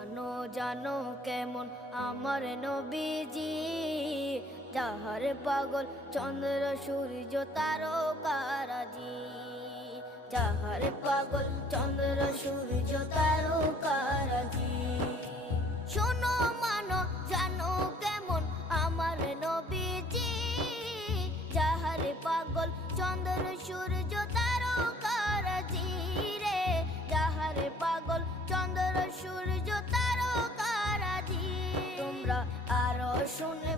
জানো জানো কেমন আমার নবীজি, যাহার পাগল চন্দ্র সূর্য তারকারাজি। যাহার পাগল চন্দ্র সূর্য তারকারাজি। শোনো মানো জানো কেমন আমার নবীজি, যাহার পাগল চন্দ্র সূর্য তারকারাজি রে। যাহার পাগল চন্দ্র সূর্য তারকারাজি। তোমরা আরো শুনে